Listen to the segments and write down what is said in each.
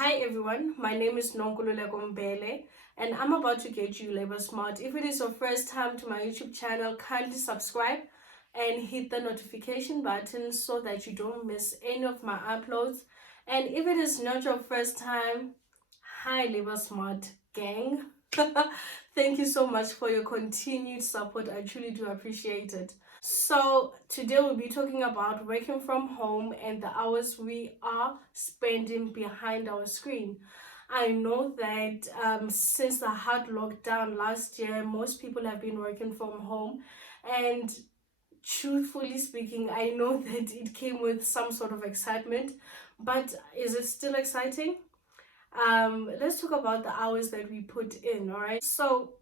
Hi everyone, my name is Nonkululeko Mbele and I'm about to get you labor smart. If it is your first time to my YouTube channel, kindly subscribe and hit the notification button so that you don't miss any of my uploads. And if it is not your first time, hi labor smart gang. Thank you so much for your continued support. I truly do appreciate it. So today we'll be talking about working from home and the hours we are spending behind our screen. I know that since the hard lockdown last year, most people have been working from home, and truthfully speaking, I know that it came with some sort of excitement, but is it still exciting? Let's talk about the hours that we put in. All right, so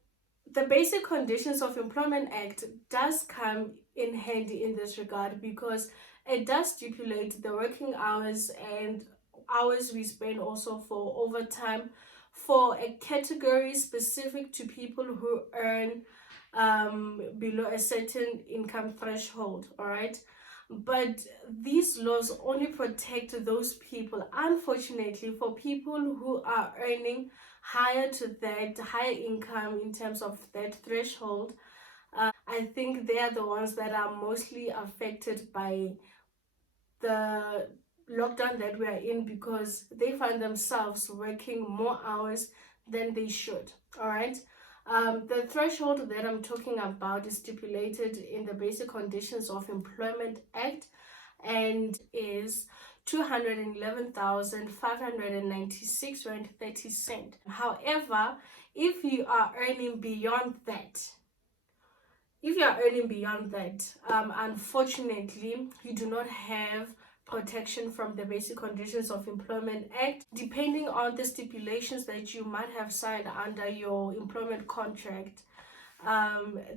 the Basic Conditions of Employment Act does come in handy in this regard because it does stipulate the working hours and hours we spend also for overtime for a category specific to people who earn below a certain income threshold. All right, but these laws only protect those people. Unfortunately, for people who are earning higher to that higher income in terms of that threshold, I think they are the ones that are mostly affected by the lockdown that we are in, because they find themselves working more hours than they should. All right, the threshold that I'm talking about is stipulated in the Basic Conditions of Employment Act and is 211,596 rand 30 cent. However, if you are earning beyond that, unfortunately, you do not have protection from the Basic Conditions of Employment Act. Depending on the stipulations that you might have signed under your employment contract,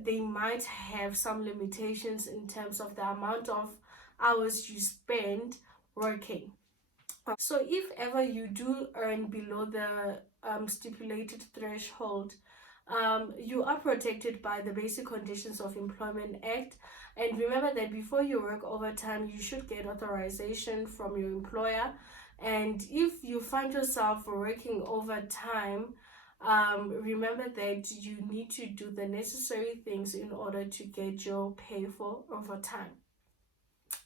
they might have some limitations in terms of the amount of hours you spend working. So if ever you do earn below the stipulated threshold, you are protected by the Basic Conditions of Employment Act. And remember that before you work overtime, you should get authorization from your employer. And if you find yourself working overtime, remember that you need to do the necessary things in order to get your pay for overtime.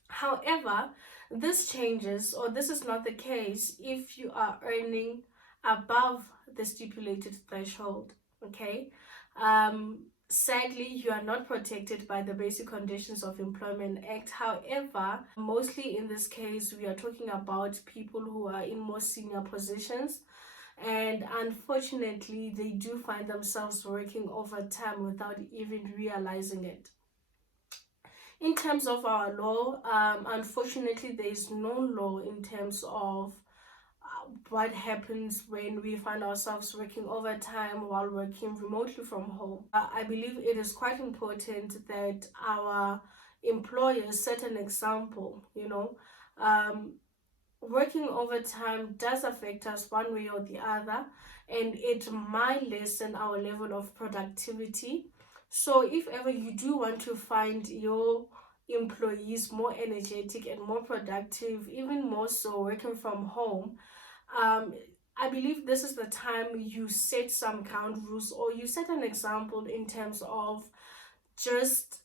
However, this changes, or this is not the case if you are earning above the stipulated threshold. Okay, sadly, you are not protected by the Basic Conditions of Employment Act. However, mostly in this case, we are talking about people who are in more senior positions, and unfortunately, they do find themselves working overtime without even realizing it. In terms of our law, unfortunately, there is no law in terms of what happens when we find ourselves working overtime while working remotely from home. I believe it is quite important that our employers set an example. Working overtime does affect us one way or the other, and it might lessen our level of productivity. So if ever you do want to find your employees more energetic and more productive, even more so working from home, I believe this is the time you set some ground rules, or you set an example in terms of just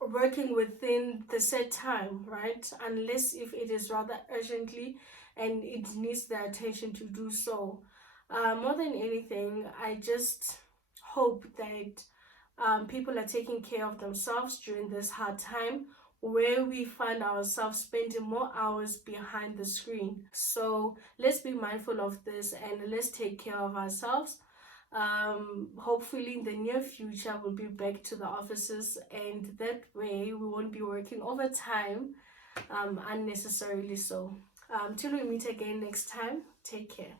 working within the set time, right? Unless if it is rather urgently and it needs the attention to do so. More than anything, I just hope that people are taking care of themselves during this hard time where we find ourselves spending more hours behind the screen. So let's be mindful of this and let's take care of ourselves. Hopefully in the near future we'll be back to the offices, and that way we won't be working overtime unnecessarily. So till we meet again next time, take care.